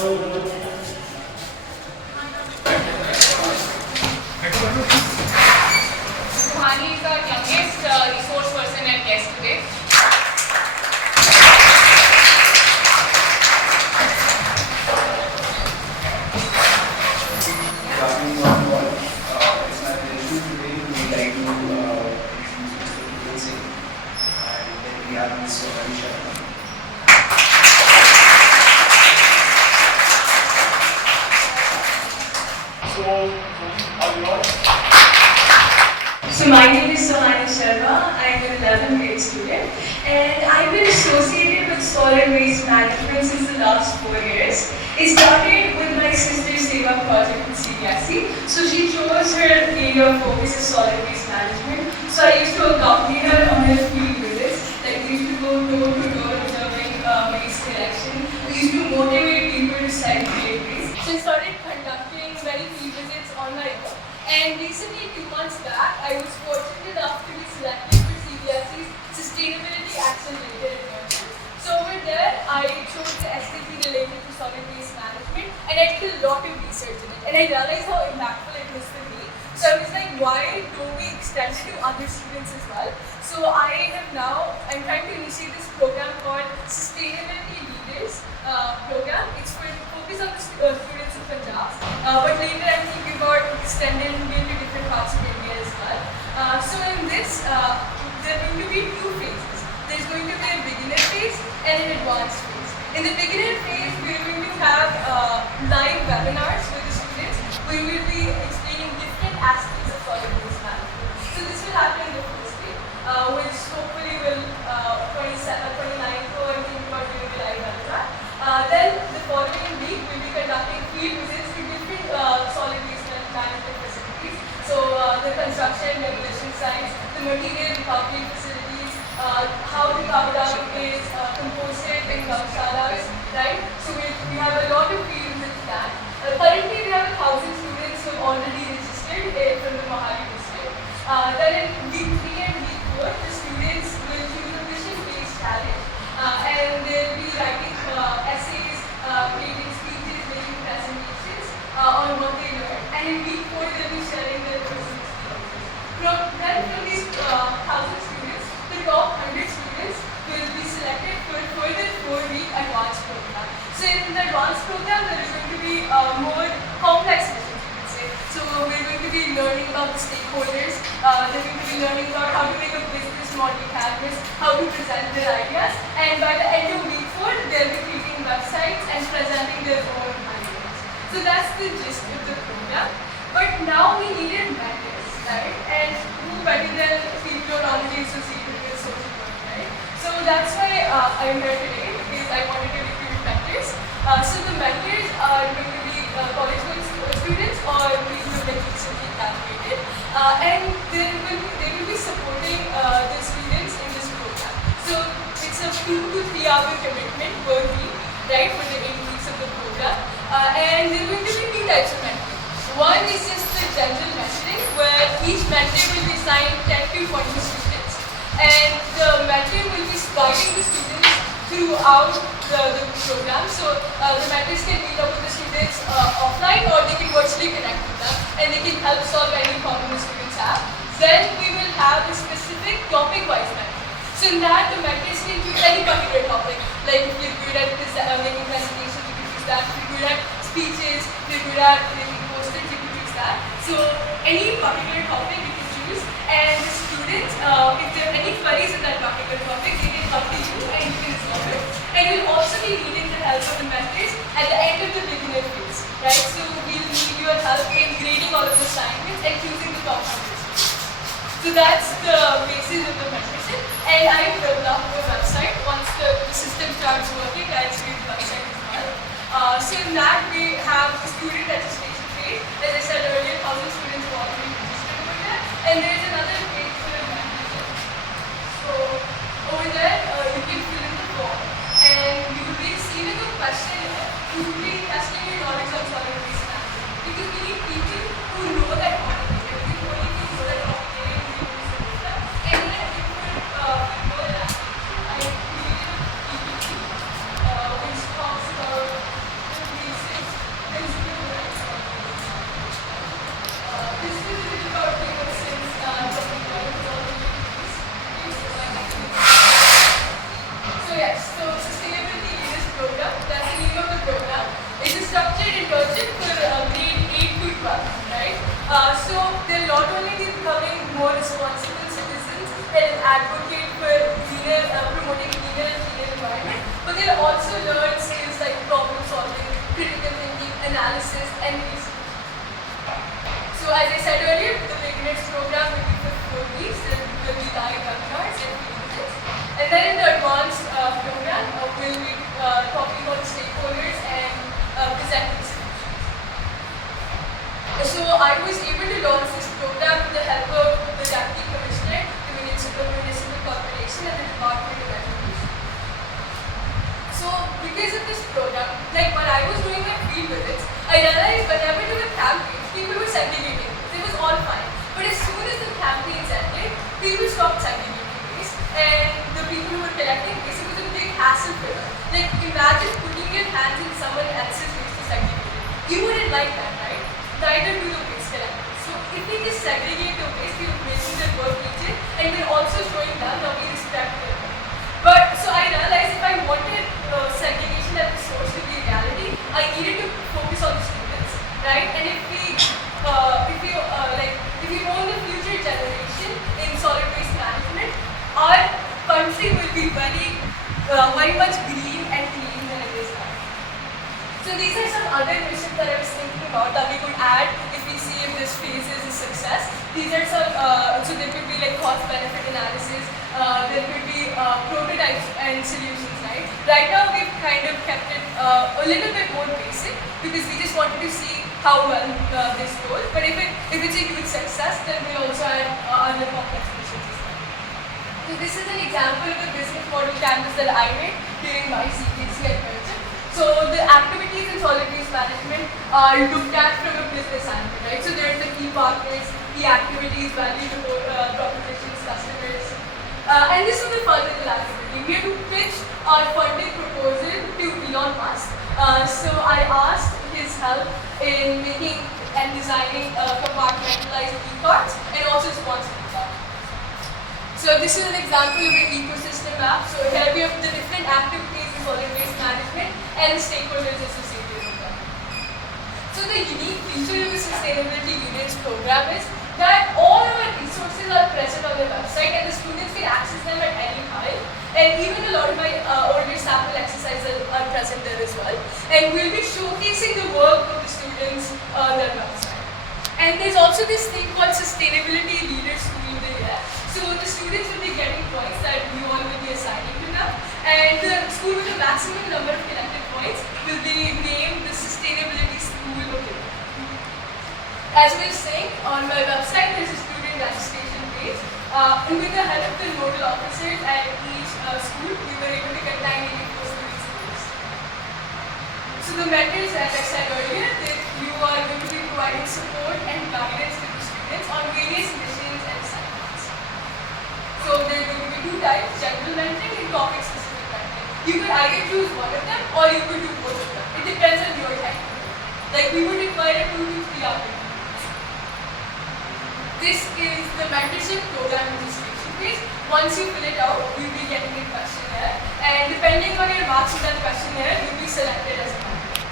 Bhavani is our youngest resource person and guest today. Good afternoon, all. It's my pleasure today to be like to introduce Mr. Puran Singh, and then we have Mr. Sharma. So my name is Sharma. I'm an 11th grade student, and I've been associated with solid waste management since the last 4 years. It started with my sister's Seva project with CBSE. So she chose her area of focus is solid waste management. So I used to accompany her on her field visits. Like we used to go door to door observing waste collection. We used to motivate people to segregate waste. So I started conducting many field visits on my own. And recently, 2 months back, I was fortunate enough to be selected for CBSE's Sustainability Accelerator internship. So over there, I chose the STP related to solid waste management, and I did a lot of research in it. And I realized how impactful it was for me. So I was like, why don't we extend it to other students as well? So I'm trying to initiate this program called Sustainability Leaders Program. It's for focus on the students of Panjab. But later I'm thinking about extending it to different parts of India as well. So in this, there are going to be 2 phases. There's going to be a beginner phase and an advanced phase. In the beginner phase, we're going to have live webinars with the students. We will be explaining different aspects of solid waste management. So this will happen in the first day, which hopefully will 29th or I'm thinking about doing the live webinar. Then the following week, we'll be conducting field visits to different solid waste management facilities. So the construction, demolition sites, the material recovery facilities, how the carbon is composted in gaunshalas, right? So we have a lot of field visits planned. Currently, we have 1,000 students who have already registered from the Mahali district. Then in week 3 and week 4, the students will choose a mission-based challenge, and they'll be writing essays, creating speeches, making presentations on what they learned. And in week 4, they'll be sharing their personal experiences. From these 1,000 students, the top 100 students will be selected for a further 4-week advanced program. So in the advanced program, there is going to be more complex missions, you can say. So we're going to be learning about the stakeholders. They're going to be learning about how to make a business model canvas, how to present their ideas. And by the end of week 4, they'll be creating websites and presenting their own ideas. So that's the gist of the program. But now we needed mentors, right? And who better than people who are already associated with social work, right? So that's why I'm here today, because I wanted to recruit mentors. So the mentors are going to be college students or people who have recently graduated. And they will be supporting the students in this program. So it's a 2 to 3 hour commitment per week, right, for the 8 weeks of the program. And there are going to be 2 types of mentoring. One is just the general mentoring, where each mentor will be assigned 10 to 20 students. And the mentor will be guiding the students throughout the program. So the mentors can meet up with the students offline, or they can virtually connect with them, and they can help solve any problem the students have. Then we will have a specific topic-wise mentor. So in that, the mentors can choose any particular topic. Like if you're good at making presentations, you can choose that. If you're good at speeches, if you're good at making posters, you can choose that. So any particular topic you can choose, and the students, if there are any queries in that particular topic, they can come to you and you can resolve it. And you'll also be needing the help of the mentors at the end of the beginner phase, right? So we'll need your help in grading all of the assignments and choosing the top 100. So that's the basis of the mentorship. And I've developed a website. Once the system starts working, I'll create the website as well. So in that, we have a student registration page. As I said earlier, 1,000 students have already registered over there. And there's another page for the mentorship. So over there, you can fill in the form. And you will be receiving a questionnaire who will be testing your knowledge on solid waste management. Because we need people who know that topic. If you only can know that topic, they will be able to support that. And then if you know that I created a PPT which talks about these only be becoming more responsible citizens and an advocate for promoting cleaner and cleaner environment, but they'll also learn skills like problem solving, critical thinking, analysis, and reasoning. So as I said earlier, the beginners program will be for 4 weeks. There will be live webinars and videos. And then in the advanced program, we'll be talking about stakeholders and presenting solutions. So I was able to launch this program with the help of the Deputy Commissioner, the Municipal Corporation, and the Department of Education. So because of this program, like when I was doing my field visits, I realized whenever there were campaigns, people were segregating. It was all fine. But as soon as the campaigns ended, people stopped segregating waste, and the people who were collecting waste, it was a big hassle for them. Like imagine putting your hands in someone else's waste to segregate it. You wouldn't like that, right? Neither do the waste collectors. So if we just segregate the waste, we're making their work easier, and we're also showing them that we respect them. But so I realized if I wanted segregation at the source to be a reality, I needed to focus on the students, right? And if we own the future generation in solid waste management, our country will be very much green and clean than it is now. So these are some other missions that I was thinking about that we could add if we see if this phase is a success. These are some, so there could be like cost-benefit analysis, there could be prototypes and solutions, right? Right now we've kind of kept it a little bit more basic because we just wanted to see how well this goes. But if it's a huge success, then we also add other complex missions as well. So this is an example of the business model canvas that I made during my CPC at Panjab. So the activities in solid waste management are looked at from a business angle, right? So there's the key partners, key activities, value propositions, customers. And this was the fun little activity. We had to pitch our funding proposal to Elon Musk. So I asked his help in making and designing compartmentalized e-cards and also sponsored e-cards. So this is an example of the ecosystem map. So here we have the different activities in solid waste management and the stakeholders associated with them. So the unique feature of the Sustainability Units program is that all of our resources are present on the website and the students can access them at any time. And even a lot of my older sample exercises are present there as well. And we'll be showcasing the work of the students on their website. And there's also this thing called Sustainability Leader School of the Year. So the students will be getting points that you all will be assigning to them. And the school with the maximum number of collected points will be named the Sustainability School of the Year. As we were saying, on my website there's a student registration page. And with the help of the nodal officers at each school, we were able to get 984 students in this. So the mentors, as I said earlier, that you are going to be providing support and guidance to the students on various missions and assignments. So there are going to be 2 types, general mentoring and topic-specific mentoring. You could either choose one of them or you could do both of them. It depends on your time. Like we would require a 2 to 3 hour. This is the mentorship program registration page. Once you fill it out, you'll be getting a questionnaire. And depending on your marks in that questionnaire, you'll be selected as a mentor.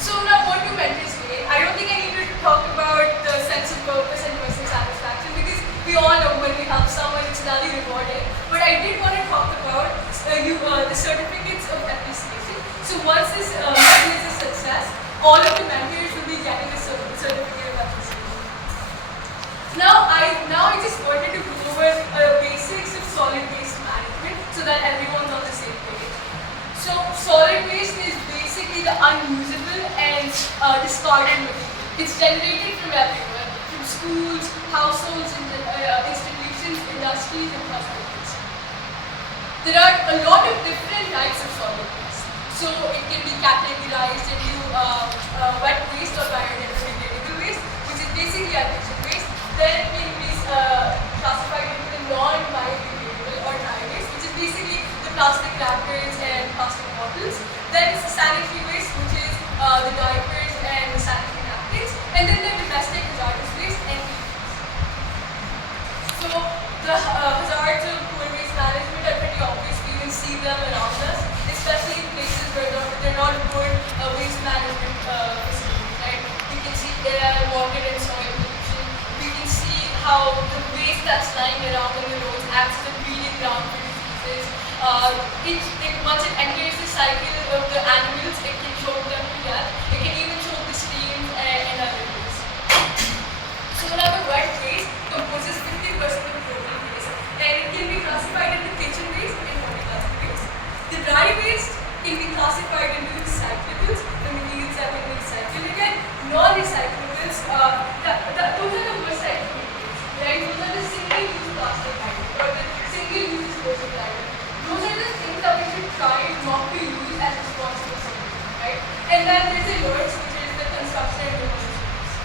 So now what do mentors say? I don't think I need to talk about the sense of purpose and personal satisfaction because we all know when we help someone, it's really rewarding. But I did want to talk about the certificates of appreciation. So once this is a success, all of the mentors will be getting a certificate of appreciation. Now I just wanted to go over basics of solid waste management so that everyone's on the same page. So solid waste is basically the unusable and discarded material. It's generated from everywhere, from schools, households, institutions, industries, and hospitals. There are a lot of different types of solid waste. So it can be categorized into wet waste or biodegradable waste, which is basically addiction waste. Then it can be classified into the non-biodegradable or dry waste, which is basically the plastic wrappers and plastic bottles. Then it's the sanitary waste, which is the diapers and the sanitary napkins. And then the domestic hazardous waste and e-waste. So the hazards of poor waste management are pretty obvious. We can see them around us, especially in places where they're not good waste management facilities. Right? You can see air, water, and soil pollution. that's lying around on the roads acts as a breeding ground for diseases. Once it enters the cycle of the animals, it can choke them to death. It can even choke the streams and other ways. So now the wet waste composes 50% of the total waste, and it can be classified into kitchen waste and horticulture waste. The dry waste can be classified into recyclables, the materials that can be recycled again. Non-recyclables, those are the worst type of materials, right? Those are the single-use plastic items or the single-use disposable items. Those are the things that we should try not to use as responsible solutions, right? And then there's a lowest, which is the construction and demolition waste.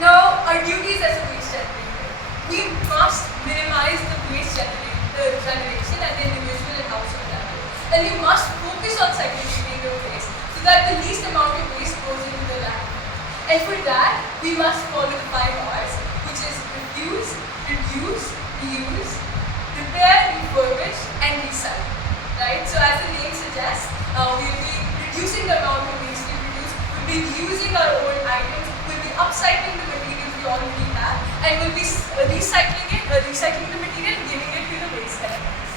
Now, our duties as a waste generator. We must minimize the waste generation at the individual and household level. And we must focus on segregating the waste so that the least amount of waste goes into the landfill. And for that, we must follow the 5 R's, which is refuse, reduce, reuse, repair, refurbish, and recycle. Right? So as the name suggests, we will be reducing the amount of waste we produce, we'll be reusing our old items, we'll be upcycling the materials we already have, and we'll be recycling the material and giving it to the waste collectors.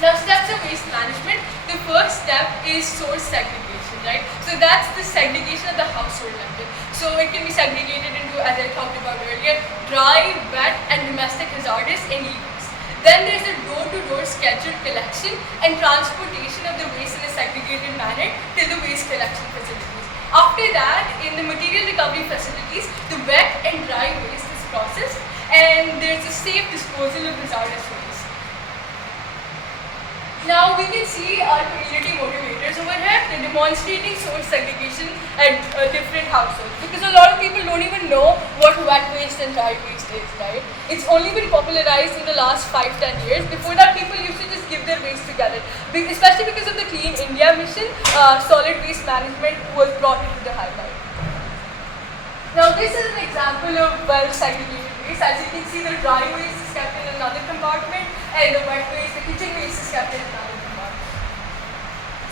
Now, steps of waste management. The first step is source segregation, right? So that's the segregation at the household level. So it can be segregated into, as I talked about earlier, dry, wet, and domestic hazardous and e-waste. Then there's a door-to-door scheduled collection and transportation of the waste in a segregated manner to the waste collection facilities. After that, in the material recovery facilities, the wet and dry waste is processed, and there's a safe disposal of hazardous waste. Now we can see our community motivators over here. They're demonstrating source segregation at different households, because a lot of people don't even know what wet waste and dry waste is, right? It's only been popularized in the last 5-10 years. Before that, people used to just give their waste together. Especially because of the Clean India mission, solid waste management was brought into the highlight. Now this is an example of well-segregated waste. As you can see, the dry waste is kept in another compartment, and the wet waste, the kitchen waste, is kept in another compartment.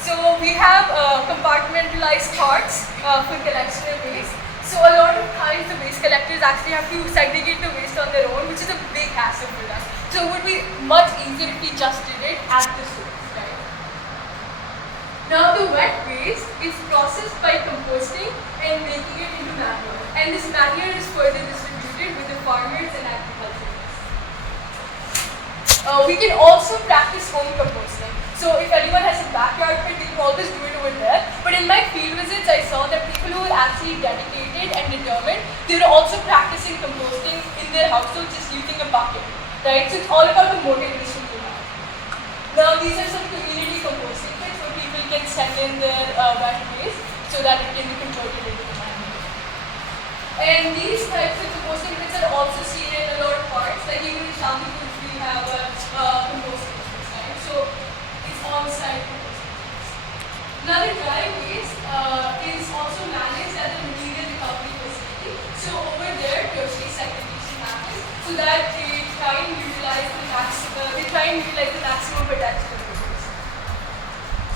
So we have compartmentalized carts for collection of waste. So a lot of times the waste collectors actually have to segregate the waste on their own, which is a big hassle for them. So it would be much easier if we just did it at the source, right? Now the wet waste is processed by composting and making it into manure. And this manure is further distributed with the farmers and agriculturists. We can also practice home composting. So if anyone has a backyard pit, they can always do it over there. But in my field visits, I saw that people who are actually dedicated and determined, they were also practicing composting in their household just using a bucket, right? So it's all about the motivation you have. Now these are some community composting kits where people can send in their wet waste so that it can be converted into the manure. And these types of composting kits are also seen in a lot of parks, like even in Shanti Foods we have a composting kit, right? So it's on-site composting kits. Now the dry waste is also managed at the material recovery facility. So over there, tertiary segregation happens so that they try and utilize the maximum potential of the waste.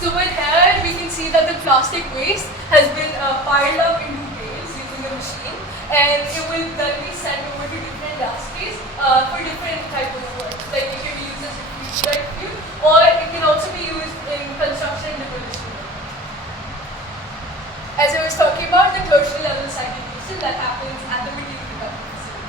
So with here, we can see that the plastic waste has been piled up into bales using the machine, and it will then be sent over to different industries for different types of work. Like it can be used as a fuel, or it can also be used in construction and demolition work. As I was talking about, the tertiary level segregation that happens at the material recovery facility.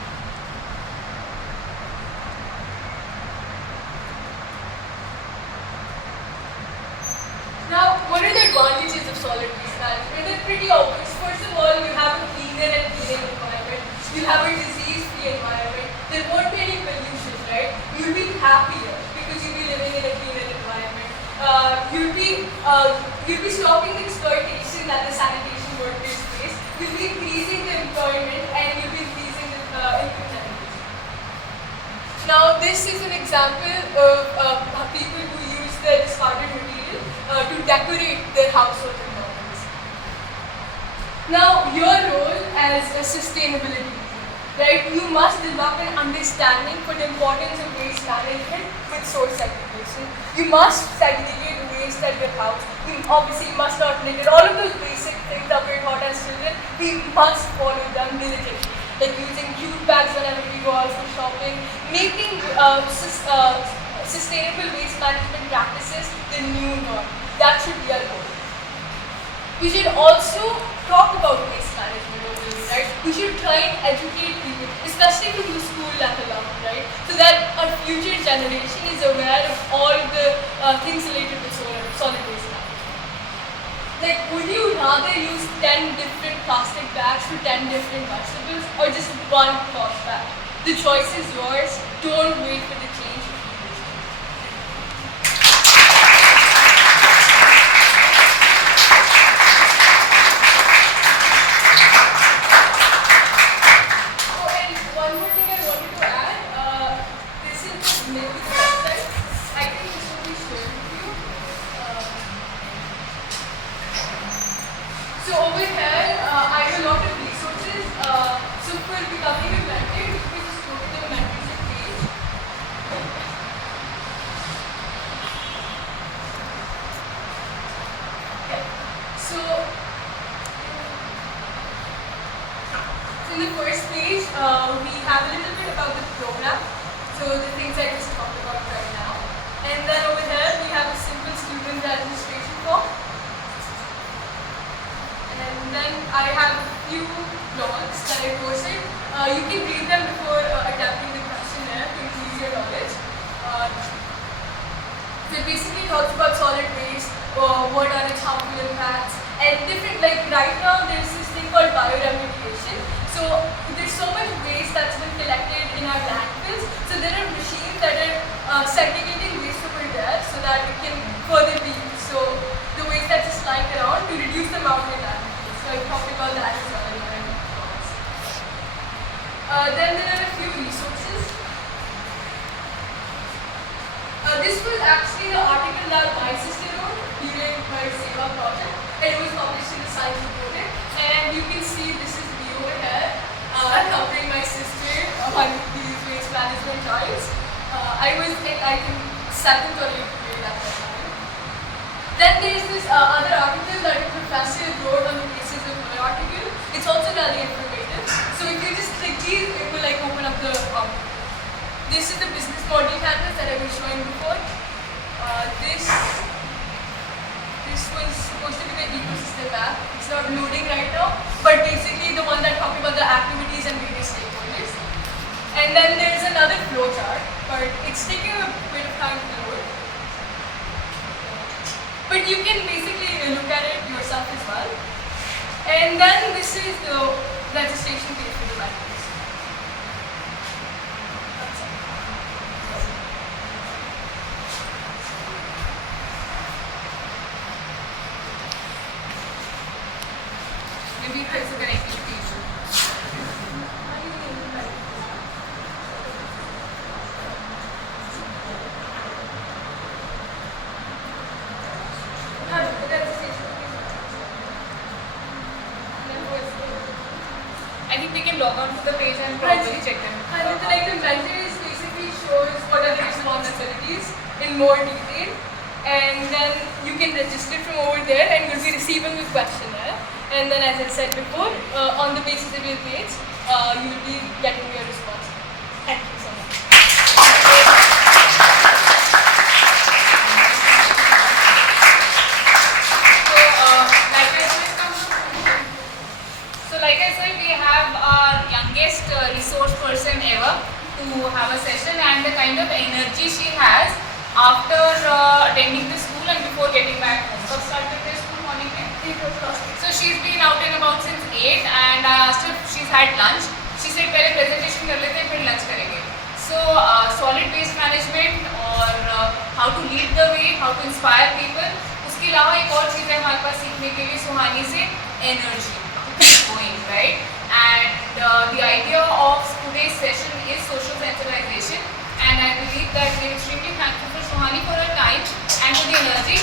Now, what are the advantages of solid waste management? They're pretty obvious. First of all, you have a cleaner and cleaner environment. You have a disease-free environment. There won't be any pollution, right? You'll be happier because you'll be living in a cleaner environment. You'll be stopping the exploitation that the sanitation workers face. You'll be increasing the employment, and you'll be increasing the income generation. Now, this is an example of people who use their discarded material to decorate their household environments. Now, your role as a sustainability leader, right? You must develop an understanding for the importance of waste management with source segregation. You must segregate waste at your house. You obviously must not litter. All of those basic things that we're taught as children, we must follow them diligently. like using jute bags whenever we go out for shopping, making sustainable waste management practices the new norm. That should be our goal. We should also talk about waste management over here, right? We should try and educate people, especially from the school level up, right? So that our future generation is aware of all the things related to solid waste management. Like, would you rather use 10 different plastic bags for 10 different vegetables or just one cloth bag? The choice is yours. Don't wait for the change. So over here, I have a lot of resources. So for becoming a mentor, you can just go to the mentorship page. Yeah. So in the first page, we have a little bit about the program. So the things I just talked about right now. And then over here, we have a simple student registration form. And then I have a few blogs that I posted. You can read them before attempting the questionnaire to increase your knowledge. So it basically talks about solid waste, what are its harmful impacts, and different, like right now there's this thing called bioremediation. So there's so much waste that's been collected in our landfills. So there are machines that are segregating waste over there so that it can further be used. So the waste that's just lying around to reduce the amount in landfills. So I talked about that as well in my talks. Then there are a few resources. This was actually the article that my sister wrote during her Seva project. It was published in the Science Reporter. And you can see this is me over here helping my sister on these waste management drives. I was in, I think, 7th or 8th grade at that time. Then there's this other article that a professor wrote on the basis of my article. It's also really informative. So if you just click these, it will like open up the article. This is the business model canvas that I was showing before. This was supposed to be the ecosystem map. It's not loading right now, but basically the one that talks about the activities and various stakeholders. And then there's another flow chart, but it's taking a bit of time to load. But you can basically look at it yourself as well. And then this is the registration page for the mentors. Maybe there's a connecting page. I think we can log on to the page and probably check them. And like the mentors basically shows what are the responsibilities in more detail, and then you can register from over there and you'll be receiving a questionnaire. And then, as I said before, on the basis of your grades, you will be getting your response. Thank you so much. So, like I said, we have our youngest resource person ever to have a session, and the kind of energy she has after attending the school and before getting back home. So, started the school morning. So she's been out and about since 8, and I asked her if she's had lunch. She said पहले presentation कर लेते हैं फिर lunch करेंगे. So solid waste management और how to lead the way, how to inspire people. उसके अलावा एक और चीज़ है हमारे पास सीखने के लिए सुहानी से energy, going right. And the idea of today's session is social sensitization, and I believe that we're extremely thankful for Suhani for her time and for the energy.